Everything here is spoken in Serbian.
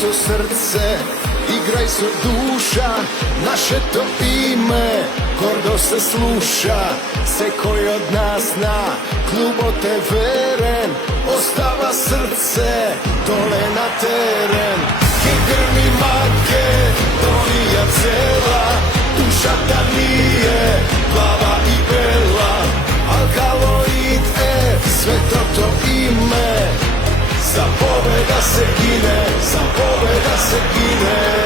so srce, igraj so duša, naše to ime gordo se sluša. Se koji od nas na klubo te veren, ostava srce dole na teren. Ke grmi Makedonija cela, duša ta nije plava i bela. Alkaloid F, sve to ime, za pobeda se gine, za pobeda se gine.